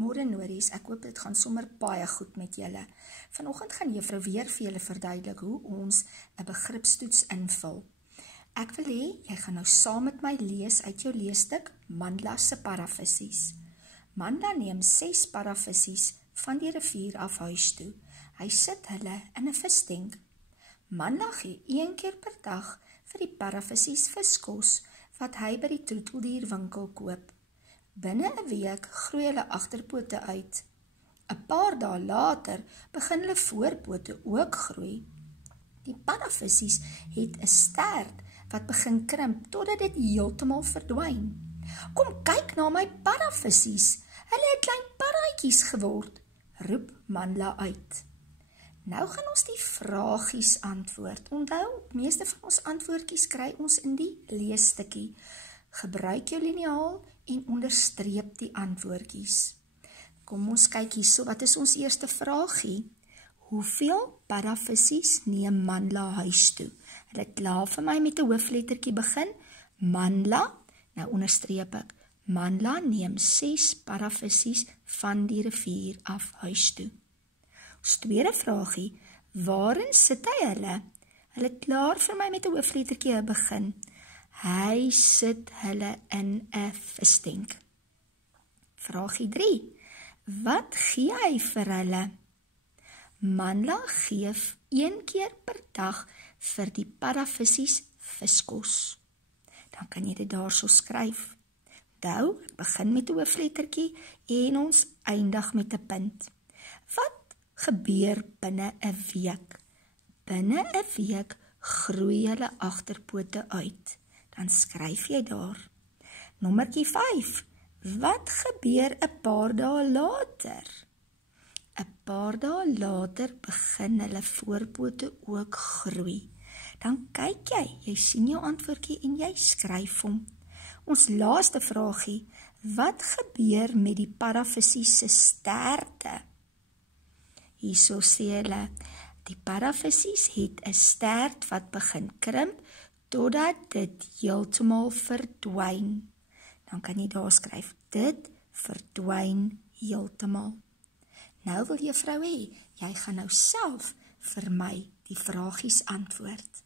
Môre Nories, ek hoop dit gaan sommer baie goed met julle. Vanoggend gaan juffrou weer vir julle verduidelik hoe ons 'n begripstoets invul. Ek wil hê jy gaan nou saam met my lees uit jou leesstuk Mandla se Paravisies. Mandla neem 6 paravisies van die rivier af huis toe. Hy sit hulle in 'n visstenk. Mandla gee 1 keer per dag vir die paravisies viskos wat hy by die troeteldierwinkel koop. Binne 'n week groei hulle agterpote uit. 'n Paar dae later begin hulle voorpote ook groei. Die paravisies het 'n stert wat begin krimp totdat dit heeltemal verdwyn. Kom kyk na my paravisies, hulle het klein paraatjies geword, roep Mandla uit. Nou gaan ons die vragies antwoord. Onthou, meeste van ons antwoordjies kry ons in die leesstukkie. Gebruik jou liniaal en onderstreep die antwoordjies. Kom ons kyk hierso, wat is ons eerste vragie? Hoeveel paravisies neem Mandla huis toe? Hulle het klaar vir my met 'n hooflettertjie begin. Mandla, nou onderstreep ek. Mandla neem 6 paravisies van die rivier af huis toe. Ons tweede vragie, waarin sit hy hulle? Hulle het klaar vir my met 'n hooflettertjie begin. Hy sit hulle in 'n visstenk. Vragie 3. Wat gee hy vir hulle? Mandla gee 1 keer per dag vir die paravisies viskos. Dan kan jy dit daarso skryf. Onthou, ek begin met 'n hooflettertjie en ons eindig met 'n punt. Wat gebeur binne 'n week? Binne 'n week groei hulle agterpote uit. Dan skryf jy daar. Nommertjie 5. Wat gebeur 'n paar dae later? 'n Paar dae later begin hulle voorpote ook groei. Dan kyk jy sien jou antwoordjie en jy skryf hom. Ons laaste vragie, wat gebeur met die paravisies se sterte? Hierso sê hulle, die paravisies het 'n stert wat begin krimp, totdat dit heeltemal verdwyn. Dan kan jy daar skryf, dit verdwyn heeltemal. Nou wil juffrou hê, jy gaan nou self vir my die vragies antwoord.